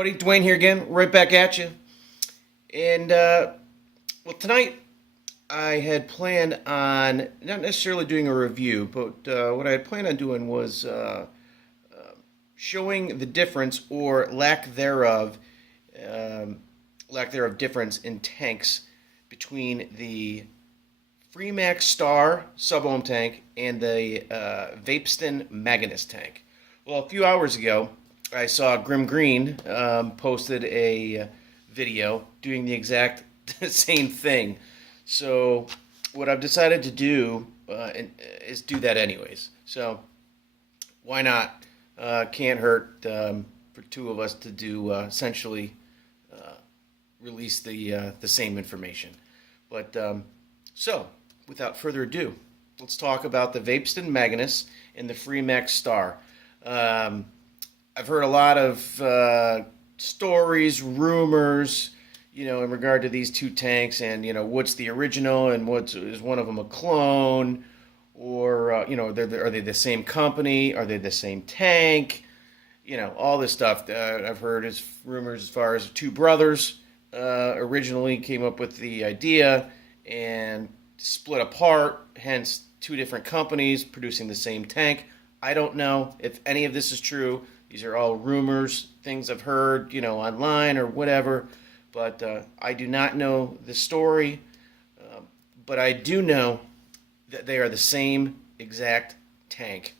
everybody, Dwayne here again, right back at you. And, well, tonight I had planned on not necessarily doing a review, but what I had planned on doing was showing the difference or lack thereof difference in tanks between the Freemax Starre sub-ohm tank and the Vapeston Maganus tank. Well, a few hours ago, I saw Grim Green posted a video doing the exact same thing. So what I've decided to do is do that anyways. So why not? Can't hurt for two of us to do essentially release the same information. But so without further ado, let's talk about the Vapeston Maganus and the Freemax Starre. I've heard a lot of stories, rumors, in regard to these two tanks, and what's the original and is one of them a clone, or are they the same company? Are they the same tank? All this stuff. I've heard is rumors as far as two brothers originally came up with the idea and split apart, hence two different companies producing the same tank. I don't know if any of this is true. These are all rumors, things I've heard, online or whatever. But I do not know the story. But I do know that they are the same exact tank.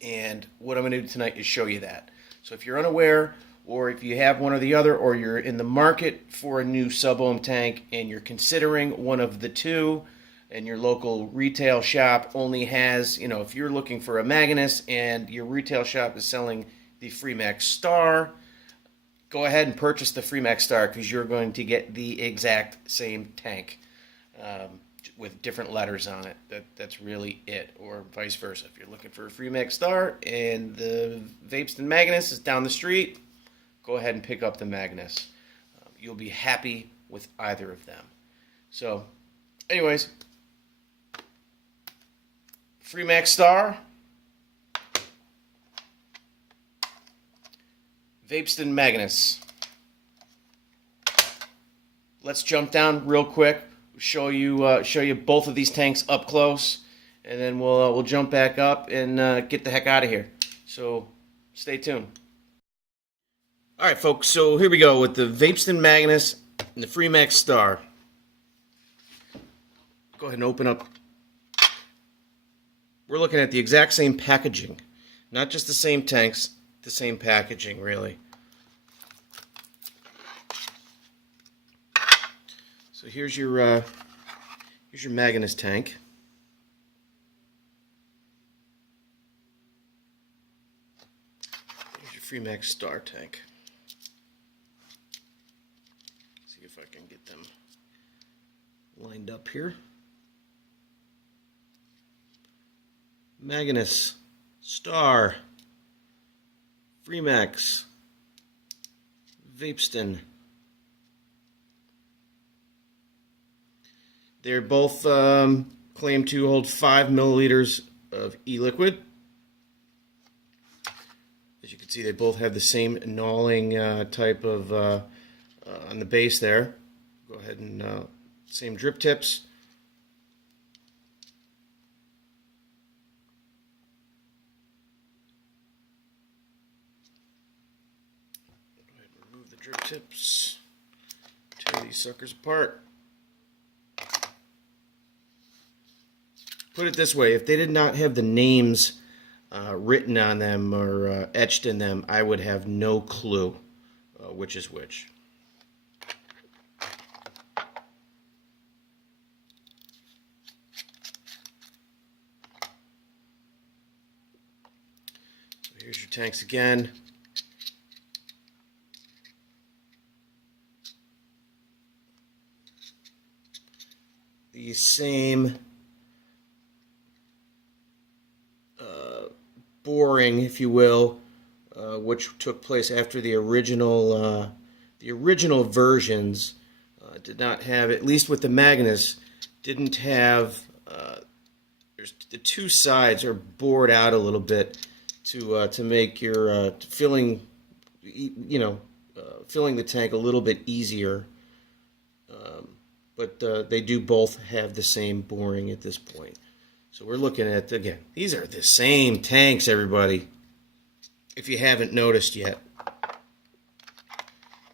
And what I'm going to do tonight is show you that. So if you're unaware, or if you have one or the other, or you're in the market for a new sub-ohm tank and you're considering one of the two, and your local retail shop only has, if you're looking for a Maganus and your retail shop is selling the Freemax Starre, go ahead and purchase the Freemax Starre because you're going to get the exact same tank with different letters on it. That's really it, or vice versa. If you're looking for a Freemax Starre and the Vapeston Maganus is down the street, go ahead and pick up the Maganus. You'll be happy with either of them. So, anyways, Freemax Starre, Vapeston Maganus. Let's jump down real quick. Show you both of these tanks up close, and then we'll jump back up and get the heck out of here. So stay tuned. All right, folks. So here we go with the Vapeston Maganus and the Freemax Starre. Go ahead and open up. We're looking at the exact same packaging, not just the same tanks, the same packaging, really. So here's your Maganus tank. Here's your Freemax Starre tank. See if I can get them lined up here. Maganus, Starre, Freemax, Vapeston. They're both claim to hold 5 milliliters of e-liquid. As you can see, they both have the same knolling type of on the base there. Go ahead and same drip tips. Remove the drip tips, tear these suckers apart. Put it this way, if they did not have the names written on them or etched in them, I would have no clue which is which. So here's your tanks again. The same boring, if you will, which took place after the original versions did not have, at least with the Maganus, didn't have. The two sides are bored out a little bit to make your filling, filling the tank a little bit easier. But they do both have the same boring at this point. So we're looking at, again, these are the same tanks, everybody, if you haven't noticed yet.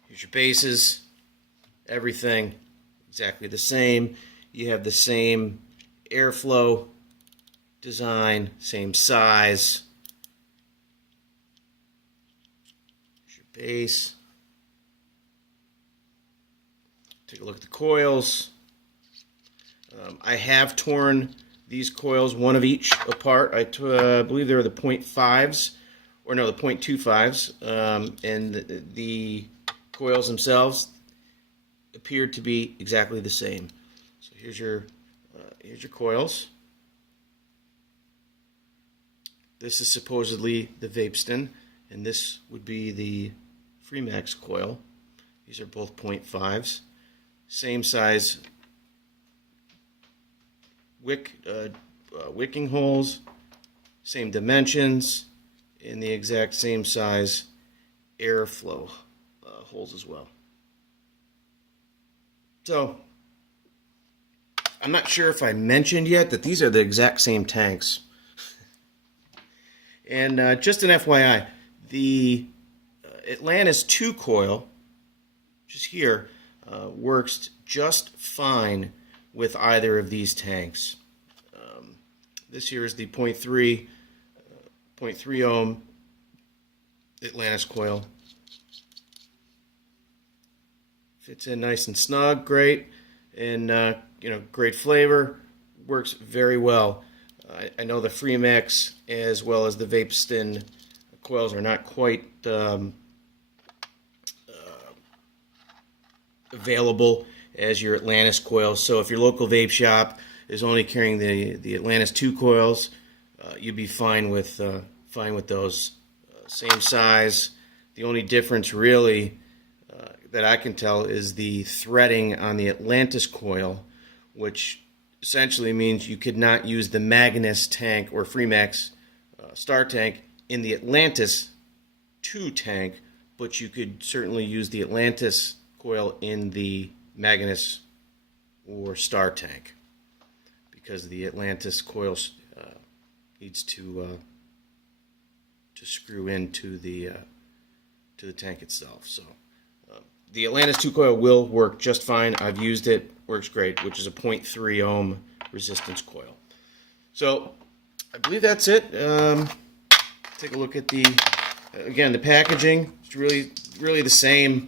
Here's your bases, everything exactly the same. You have the same airflow design, same size. Here's your base. Take a look at the coils. I have torn these coils, one of each, apart. I believe they're the 0.5s, or no, the 0.25s, and the coils themselves appeared to be exactly the same. So here's your coils. This is supposedly the Vapeston, and this would be the Freemax coil. These are both 0.5s. Same size wicking holes, same dimensions, and the exact same size airflow holes as well. So, I'm not sure if I mentioned yet that these are the exact same tanks. And just an FYI, the Atlantis 2 coil, which is here, works just fine with either of these tanks. This here is the 0.3 ohm Atlantis coil. Fits in nice and snug, great, and great flavor. Works very well. I know the Freemax as well as the Vapeston coils are not quite available as your Atlantis coils. So if your local vape shop is only carrying the Atlantis 2 coils, you'd be fine with those. Same size. The only difference really that I can tell is the threading on the Atlantis coil, which essentially means you could not use the Maganus tank or Freemax Starre tank in the Atlantis 2 tank, but you could certainly use the Atlantis coil in the Maganus or Starre tank, because the Atlantis coil needs to screw into the tank itself. So the Atlantis 2 coil will work just fine. I've used it, works great, which is a 0.3 ohm resistance coil. So I believe that's it. Take a look at the packaging. It's really the same.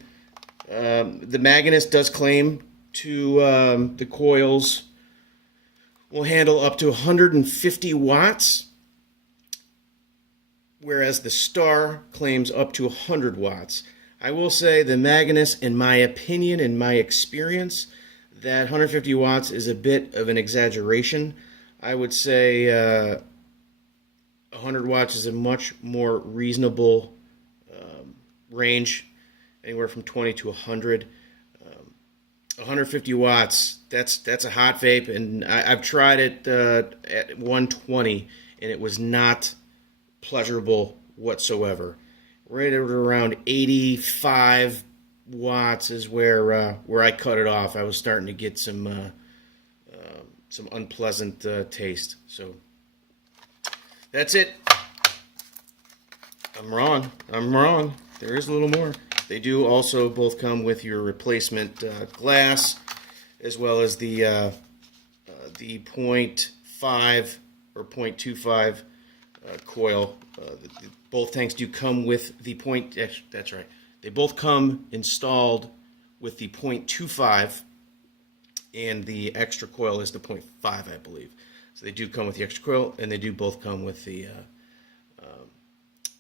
The Maganus does claim to the coils will handle up to 150 watts, whereas the Starre claims up to 100 watts. I will say the Maganus, in my opinion, in my experience, that 150 watts is a bit of an exaggeration. I would say 100 watts is a much more reasonable range, anywhere from 20 to 100. 150 watts, that's a hot vape, and I've tried it at 120, and it was not pleasurable whatsoever. Right at around 85 watts is where I cut it off. I was starting to get some unpleasant taste. So that's it. I'm wrong. There is a little more. They do also both come with your replacement glass, as well as the 0.5 or 0.25 coil. Both tanks do come with the that's right. They both come installed with the 0.25, and the extra coil is the 0.5, I believe. So they do come with the extra coil, and they do both come with the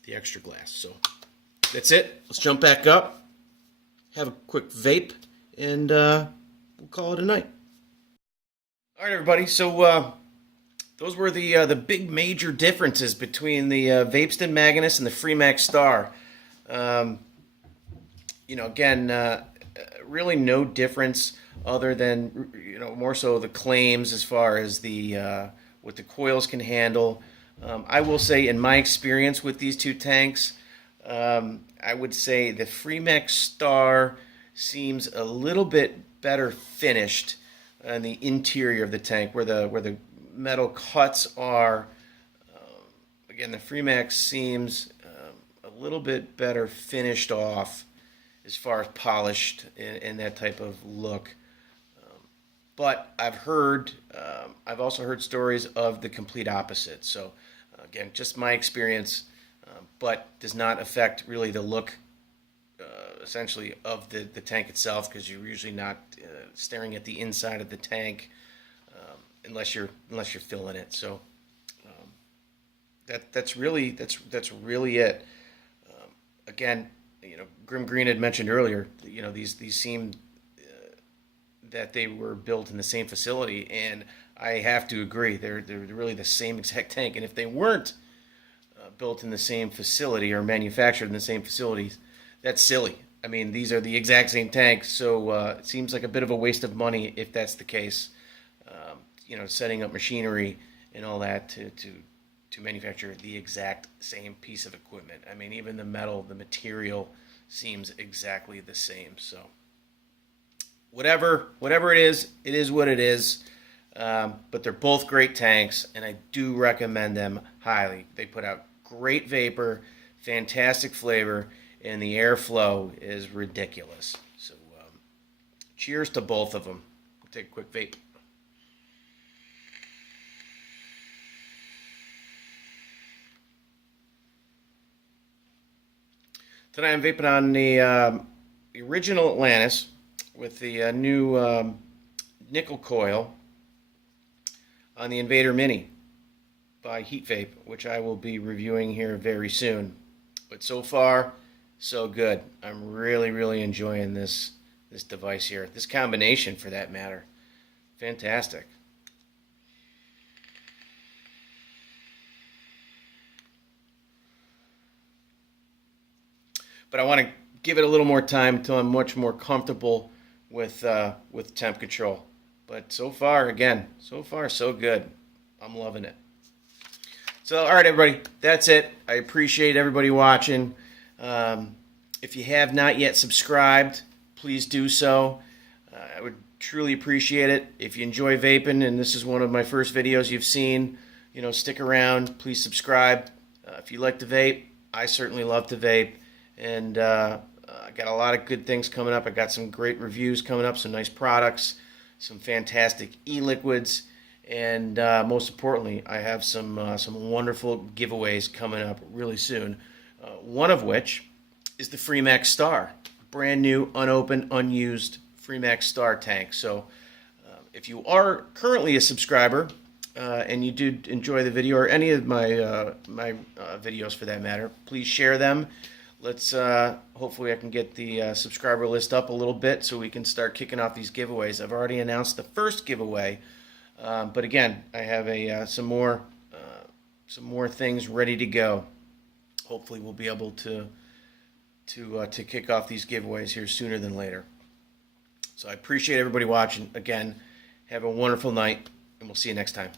extra glass. So that's it. Let's jump back up, have a quick vape, and we'll call it a night. All right, everybody. So those were the big major differences between the Vapeston Maganus and the Freemax Starre. Again, really no difference other than more so the claims as far as the what the coils can handle. I will say, in my experience with these two tanks, I would say the Freemax Starre seems a little bit better finished on the interior of the tank, where the metal cuts are. Again, the Freemax seems a little bit better finished off as far as polished and that type of look. But I've also heard stories of the complete opposite. So again, just my experience, but does not affect really the look, essentially, of the tank itself, because you're usually not staring at the inside of the tank, unless you're filling it. So that's really it. Again, Grim Green had mentioned earlier, these seem that they were built in the same facility, and I have to agree, they're really the same exact tank. And if they weren't built in the same facility or manufactured in the same facilities, that's silly. I mean, these are the exact same tanks, so it seems like a bit of a waste of money if that's the case. Setting up machinery and all that to manufacture the exact same piece of equipment. I mean, even the metal, the material seems exactly the same. So whatever it is what it is. But they're both great tanks, and I do recommend them highly. They put out great vapor, fantastic flavor, and the airflow is ridiculous. So cheers to both of them. We'll take a quick vape. Tonight I'm vaping on the original Atlantis with the new nickel coil on the Invader Mini by Heat Vape, which I will be reviewing here very soon. But so far, so good. I'm really enjoying this device here. This combination, for that matter. Fantastic. But I want to give it a little more time until I'm much more comfortable with temp control. But so far, so good. I'm loving it. So, all right, everybody, that's it. I appreciate everybody watching. If you have not yet subscribed, please do so. I would truly appreciate it. If you enjoy vaping and this is one of my first videos you've seen, stick around. Please subscribe. If you like to vape, I certainly love to vape. And I got a lot of good things coming up. I got some great reviews coming up, some nice products, some fantastic e-liquids, and most importantly, I have some wonderful giveaways coming up really soon. One of which is the Freemax Starre, brand new, unopened, unused Freemax Starre tank. So if you are currently a subscriber and you do enjoy the video, or any of my videos for that matter, please share them. Let's hopefully I can get the subscriber list up a little bit so we can start kicking off these giveaways. I've already announced the first giveaway, but again, I have some more things ready to go. Hopefully, we'll be able to kick off these giveaways here sooner than later. So I appreciate everybody watching. Again, have a wonderful night, and we'll see you next time.